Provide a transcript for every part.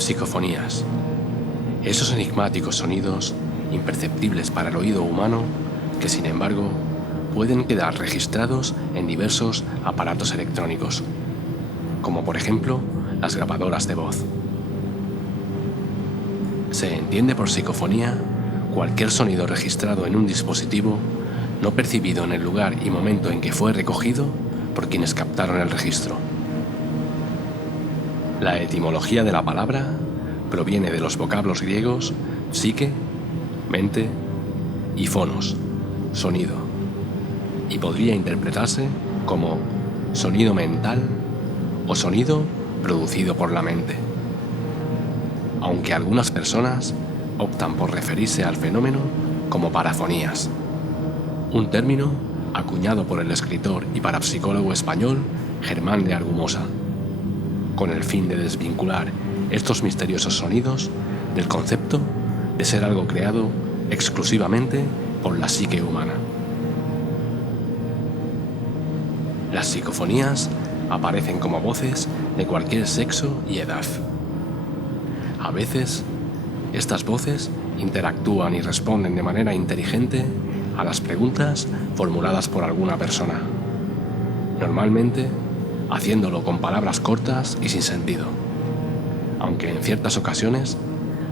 Psicofonías. Esos enigmáticos sonidos, imperceptibles para el oído humano, que sin embargo pueden quedar registrados en diversos aparatos electrónicos, como por ejemplo las grabadoras de voz. Se entiende por psicofonía cualquier sonido registrado en un dispositivo no percibido en el lugar y momento en que fue recogido por quienes captaron el registro. La etimología de la palabra proviene de los vocablos griegos psique, mente, y fonos, sonido, y podría interpretarse como sonido mental o sonido producido por la mente. Aunque algunas personas optan por referirse al fenómeno como parafonías, un término acuñado por el escritor y parapsicólogo español Germán de Argumosa, con el fin de desvincular estos misteriosos sonidos del concepto de ser algo creado exclusivamente por la psique humana. Las psicofonías aparecen como voces de cualquier sexo y edad. A veces, estas voces interactúan y responden de manera inteligente a las preguntas formuladas por alguna persona, normalmente haciéndolo con palabras cortas y sin sentido, aunque en ciertas ocasiones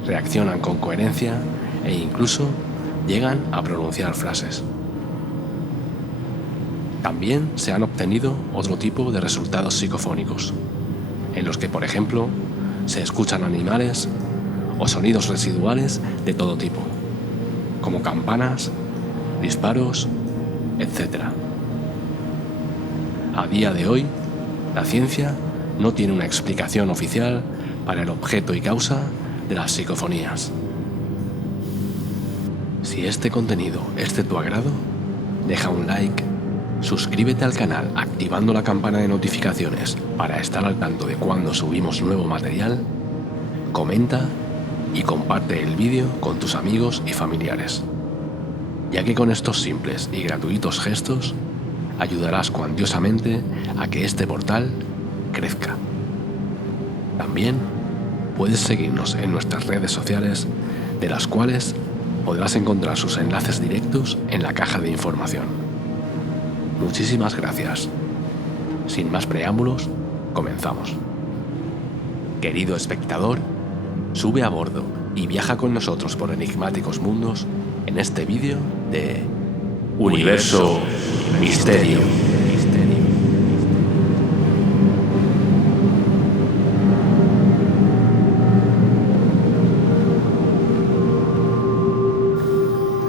reaccionan con coherencia e incluso llegan a pronunciar frases. También se han obtenido otro tipo de resultados psicofónicos, en los que, por ejemplo, se escuchan animales o sonidos residuales de todo tipo, como campanas, disparos, etc. A día de hoy, la ciencia no tiene una explicación oficial para el objeto y causa de las psicofonías. Si este contenido es de tu agrado, deja un like, suscríbete al canal activando la campana de notificaciones para estar al tanto de cuando subimos nuevo material, comenta y comparte el vídeo con tus amigos y familiares, ya que con estos simples y gratuitos gestos ayudarás cuantiosamente a que este portal crezca. También puedes seguirnos en nuestras redes sociales, de las cuales podrás encontrar sus enlaces directos en la caja de información. Muchísimas gracias. Sin más preámbulos, comenzamos. Querido espectador, sube a bordo y viaja con nosotros por enigmáticos mundos en este vídeo de Universo Misterio.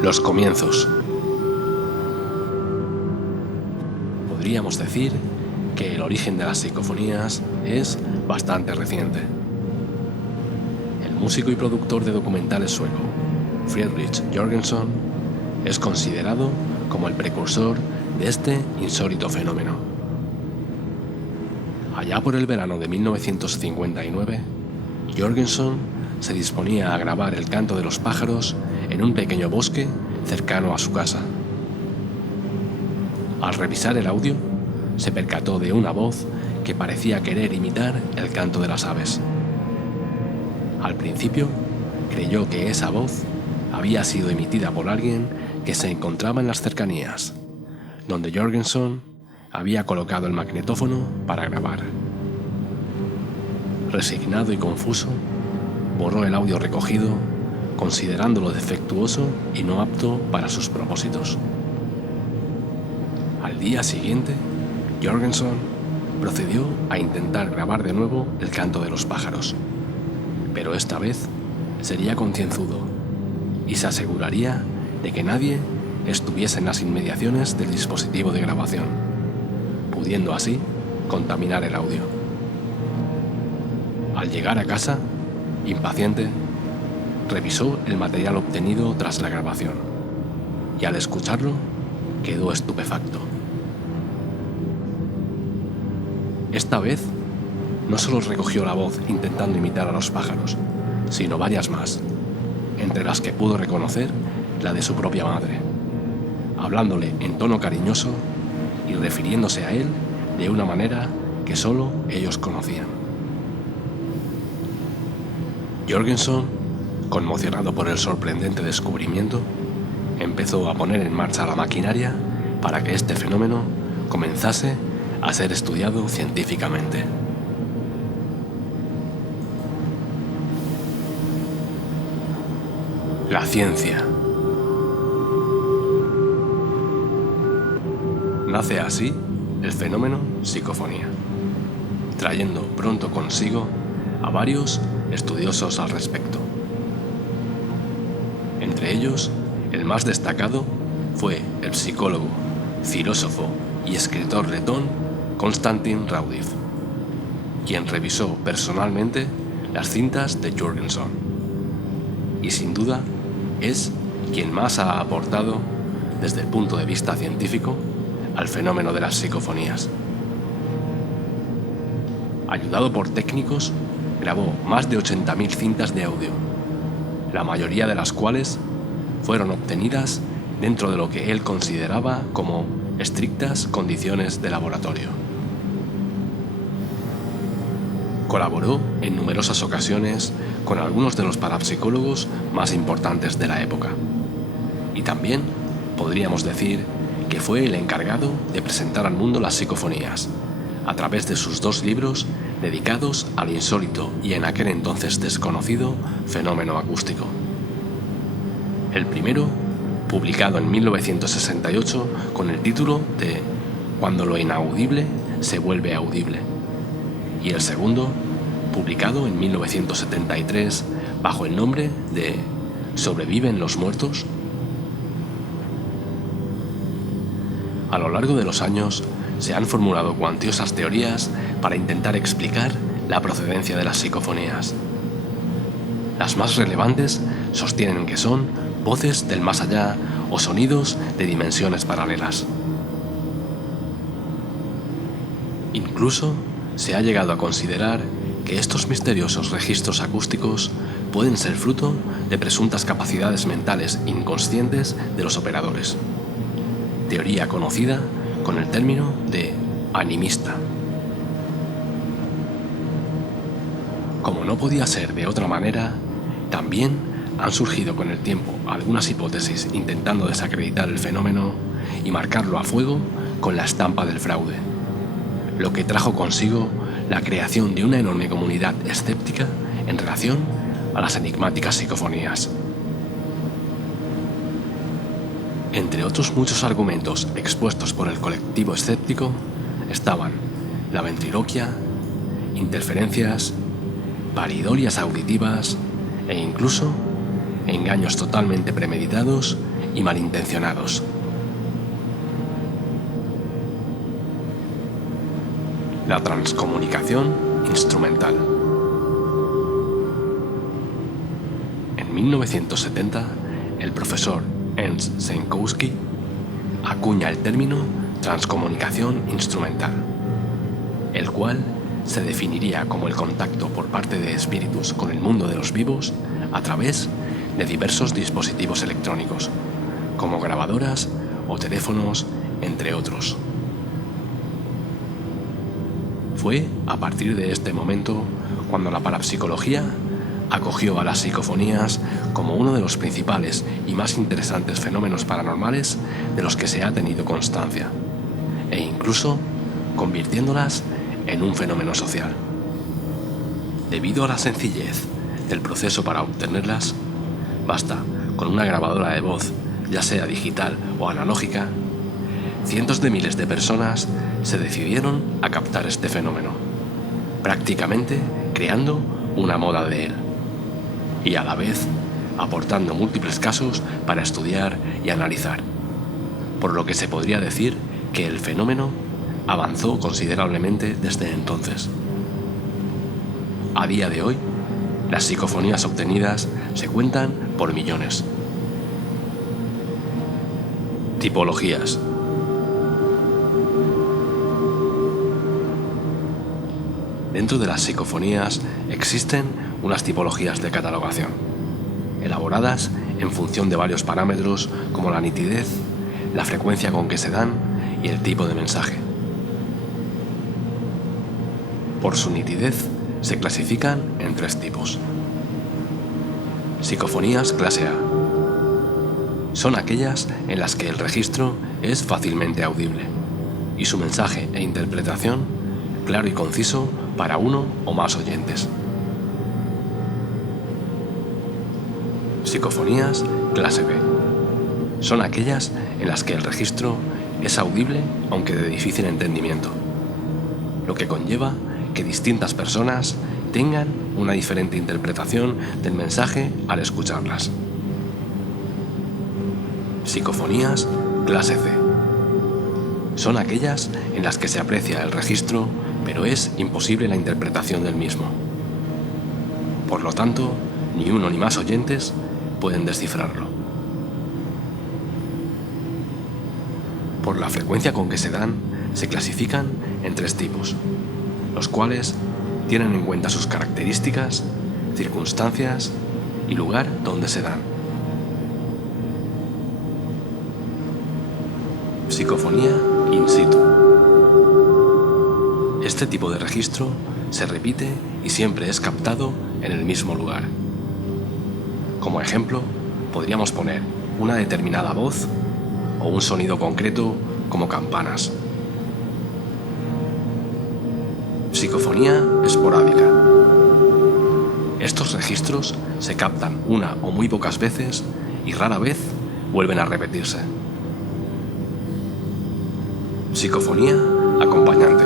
Los comienzos. Podríamos decir que el origen de las psicofonías es bastante reciente. El músico y productor de documentales sueco, Fredrik Jorgenson, es considerado como el precursor de este insólito fenómeno. Allá por el verano de 1959, Jorgenson se disponía a grabar el canto de los pájaros en un pequeño bosque cercano a su casa. Al revisar el audio, se percató de una voz que parecía querer imitar el canto de las aves. Al principio, creyó que esa voz había sido emitida por alguien que se encontraba en las cercanías, donde Jorgenson había colocado el magnetófono para grabar. Resignado y confuso, borró el audio recogido, considerándolo defectuoso y no apto para sus propósitos. Al día siguiente, Jorgenson procedió a intentar grabar de nuevo el canto de los pájaros, pero esta vez sería concienzudo y se aseguraría de que nadie estuviese en las inmediaciones del dispositivo de grabación, pudiendo así contaminar el audio. Al llegar a casa, impaciente, revisó el material obtenido tras la grabación y al escucharlo quedó estupefacto. Esta vez no solo recogió la voz intentando imitar a los pájaros, sino varias más, entre las que pudo reconocer la de su propia madre, hablándole en tono cariñoso y refiriéndose a él de una manera que solo ellos conocían. Jorgenson, conmocionado por el sorprendente descubrimiento, empezó a poner en marcha la maquinaria para que este fenómeno comenzase a ser estudiado científicamente. La ciencia. Nace así el fenómeno psicofonía, trayendo pronto consigo a varios estudiosos al respecto. Entre ellos, el más destacado fue el psicólogo, filósofo y escritor letón Konstantin Raudiv, quien revisó personalmente las cintas de Jorgenson, y sin duda es quien más ha aportado desde el punto de vista científico al fenómeno de las psicofonías. Ayudado por técnicos, grabó más de 80.000 cintas de audio, la mayoría de las cuales fueron obtenidas dentro de lo que él consideraba como estrictas condiciones de laboratorio. Colaboró en numerosas ocasiones con algunos de los parapsicólogos más importantes de la época. Y también podríamos decir que fue el encargado de presentar al mundo las psicofonías, a través de sus 2 libros dedicados al insólito y en aquel entonces desconocido fenómeno acústico. El primero, publicado en 1968 con el título de Cuando lo inaudible se vuelve audible, y el segundo, publicado en 1973 bajo el nombre de ¿Sobreviven los muertos? A lo largo de los años se han formulado cuantiosas teorías para intentar explicar la procedencia de las psicofonías. Las más relevantes sostienen que son voces del más allá o sonidos de dimensiones paralelas. Incluso se ha llegado a considerar que estos misteriosos registros acústicos pueden ser fruto de presuntas capacidades mentales inconscientes de los operadores, teoría conocida con el término de animista. Como no podía ser de otra manera, también han surgido con el tiempo algunas hipótesis intentando desacreditar el fenómeno y marcarlo a fuego con la estampa del fraude, lo que trajo consigo la creación de una enorme comunidad escéptica en relación a las enigmáticas psicofonías. Entre otros muchos argumentos expuestos por el colectivo escéptico estaban la ventriloquia, interferencias, paridorias auditivas e incluso engaños totalmente premeditados y malintencionados. La transcomunicación instrumental. En 1970, el profesor Ernst Senkowski acuña el término transcomunicación instrumental, el cual se definiría como el contacto por parte de espíritus con el mundo de los vivos a través de diversos dispositivos electrónicos, como grabadoras o teléfonos, entre otros. Fue a partir de este momento cuando la parapsicología acogió a las psicofonías como uno de los principales y más interesantes fenómenos paranormales de los que se ha tenido constancia, e incluso convirtiéndolas en un fenómeno social. Debido a la sencillez del proceso para obtenerlas, basta con una grabadora de voz, ya sea digital o analógica. Cientos de miles de personas se decidieron a captar este fenómeno, prácticamente creando una moda de él, y a la vez aportando múltiples casos para estudiar y analizar, por lo que se podría decir que el fenómeno avanzó considerablemente desde entonces. A día de hoy, las psicofonías obtenidas se cuentan por millones. Tipologías. Dentro de las psicofonías existen unas tipologías de catalogación, elaboradas en función de varios parámetros como la nitidez, la frecuencia con que se dan y el tipo de mensaje. Por su nitidez se clasifican en 3 tipos: Psicofonías clase A. Son aquellas en las que el registro es fácilmente audible y su mensaje e interpretación claro y conciso para uno o más oyentes. Psicofonías clase B. Son aquellas en las que el registro es audible aunque de difícil entendimiento, lo que conlleva que distintas personas tengan una diferente interpretación del mensaje al escucharlas. Psicofonías clase C. Son aquellas en las que se aprecia el registro, pero es imposible la interpretación del mismo. Por lo tanto, ni uno ni más oyentes pueden descifrarlo. Por la frecuencia con que se dan, se clasifican en 3 tipos, los cuales tienen en cuenta sus características, circunstancias y lugar donde se dan. Psicofonía in situ. Este tipo de registro se repite y siempre es captado en el mismo lugar. Como ejemplo, podríamos poner una determinada voz o un sonido concreto como campanas. Psicofonía esporádica. Estos registros se captan una o muy pocas veces y rara vez vuelven a repetirse. Psicofonía acompañante.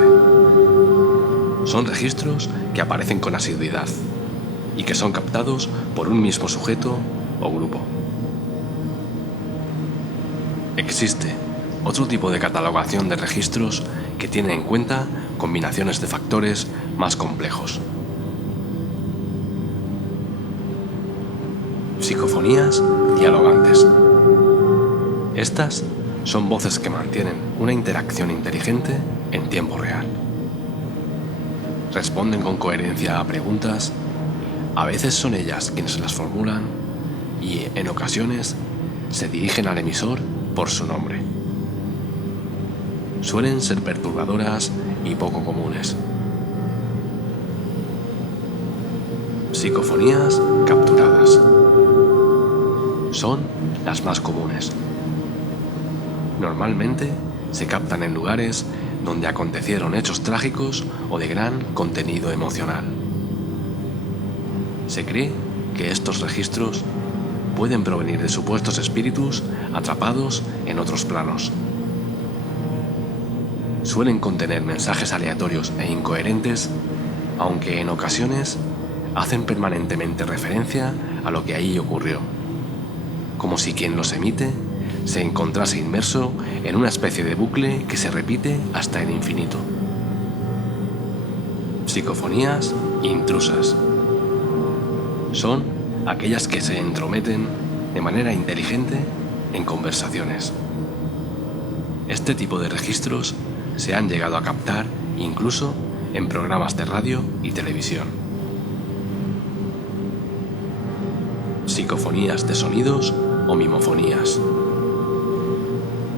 Son registros que aparecen con asiduidad y que son captados por un mismo sujeto o grupo. Existe otro tipo de catalogación de registros que tiene en cuenta combinaciones de factores más complejos. Psicofonías dialogantes. Estas son voces que mantienen una interacción inteligente en tiempo real. Responden con coherencia a preguntas, a veces son ellas quienes las formulan y, en ocasiones, se dirigen al emisor por su nombre. Suelen ser perturbadoras y poco comunes. Psicofonías capturadas. Son las más comunes. Normalmente se captan en lugares donde acontecieron hechos trágicos o de gran contenido emocional. Se cree que estos registros pueden provenir de supuestos espíritus atrapados en otros planos. Suelen contener mensajes aleatorios e incoherentes, aunque en ocasiones hacen permanentemente referencia a lo que ahí ocurrió, como si quien los emite se encontrase inmerso en una especie de bucle que se repite hasta el infinito. Psicofonías intrusas. Son aquellas que se entrometen de manera inteligente en conversaciones. Este tipo de registros se han llegado a captar incluso en programas de radio y televisión. Psicofonías de sonidos o mimofonías.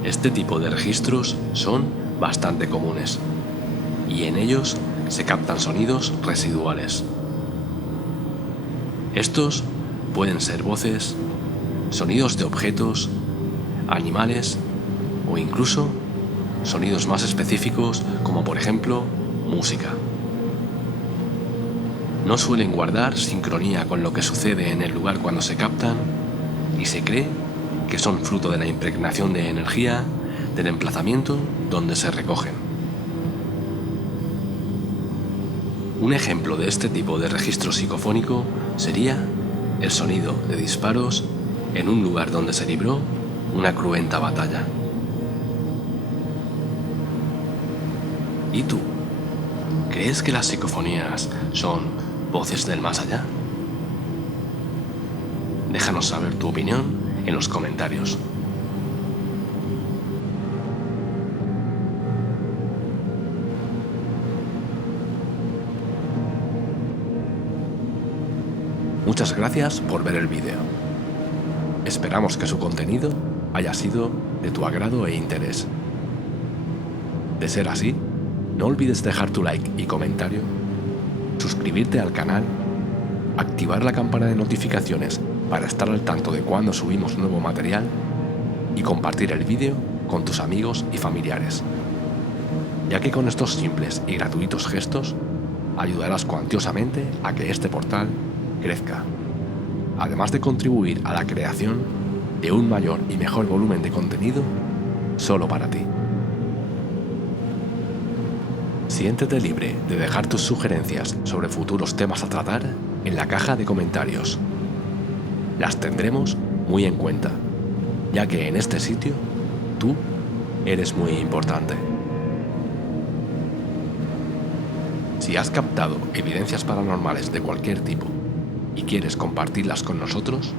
Este tipo de registros son bastante comunes y en ellos se captan sonidos residuales. Estos pueden ser voces, sonidos de objetos, animales o incluso sonidos más específicos como por ejemplo música. No suelen guardar sincronía con lo que sucede en el lugar cuando se captan y se cree que son fruto de la impregnación de energía del emplazamiento donde se recogen. Un ejemplo de este tipo de registro psicofónico sería el sonido de disparos en un lugar donde se libró una cruenta batalla. ¿Y tú? ¿Crees que las psicofonías son voces del más allá? Déjanos saber tu opinión en los comentarios. Muchas gracias por ver el vídeo. Esperamos que su contenido haya sido de tu agrado e interés. De ser así, no olvides dejar tu like y comentario, suscribirte al canal activar la campana de notificaciones para estar al tanto de cuando subimos nuevo material y compartir el vídeo con tus amigos y familiares, ya que con estos simples y gratuitos gestos ayudarás cuantiosamente a que este portal crezca, además de contribuir a la creación de un mayor y mejor volumen de contenido solo para ti. Siéntete libre de dejar tus sugerencias sobre futuros temas a tratar en la caja de comentarios. Las tendremos muy en cuenta, ya que en este sitio tú eres muy importante. Si has captado evidencias paranormales de cualquier tipo y quieres compartirlas con nosotros,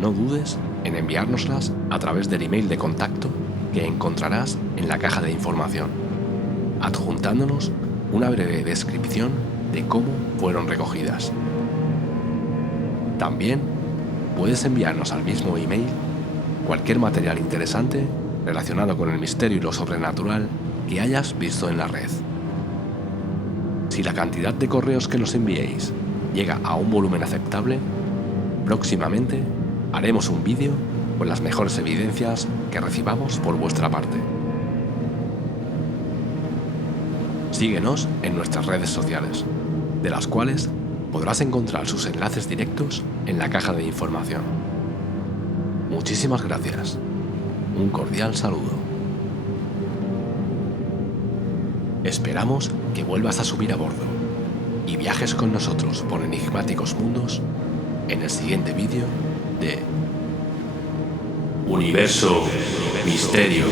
no dudes en enviárnoslas a través del email de contacto que encontrarás en la caja de información, adjuntándonos una breve descripción de cómo fueron recogidas. También puedes enviarnos al mismo email cualquier material interesante relacionado con el misterio y lo sobrenatural que hayas visto en la red. Si la cantidad de correos que nos enviéis llega a un volumen aceptable, próximamente haremos un vídeo con las mejores evidencias que recibamos por vuestra parte. Síguenos en nuestras redes sociales, de las cuales podrás encontrar sus enlaces directos en la caja de información. Muchísimas gracias. Un cordial saludo. Esperamos que vuelvas a subir a bordo y viajes con nosotros por enigmáticos mundos en el siguiente vídeo de Universo Misterio.